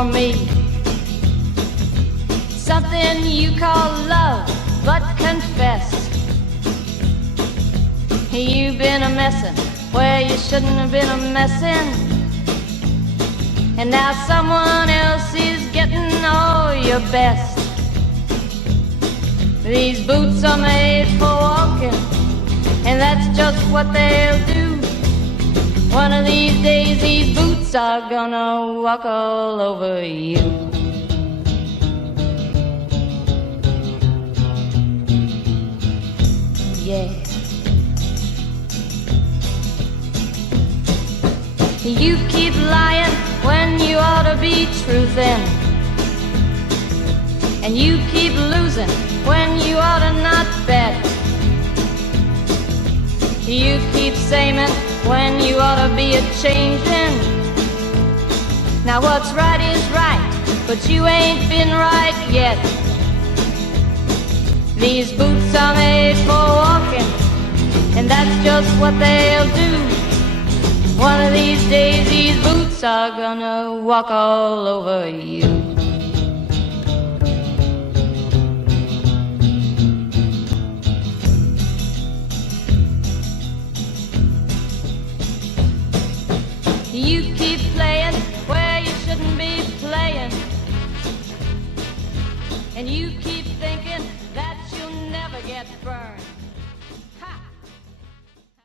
for me. Something you call love, but confess you've been a messin' where you shouldn't have been a messin', and now someone else is getting all your best. These boots are made for walking, and that's just what they'll do. One of these days these boots are gonna walk all over you. Yeah. You keep lying when you ought to be truthin', and you keep losing when you ought to not bet. You keep saying when you ought to be a-changin'. Now what's right is right, but you ain't been right yet. These boots are made for walking, and that's just what they'll do. One of these days these boots are gonna walk all over you. You keep playing where you shouldn't be playing, and you keep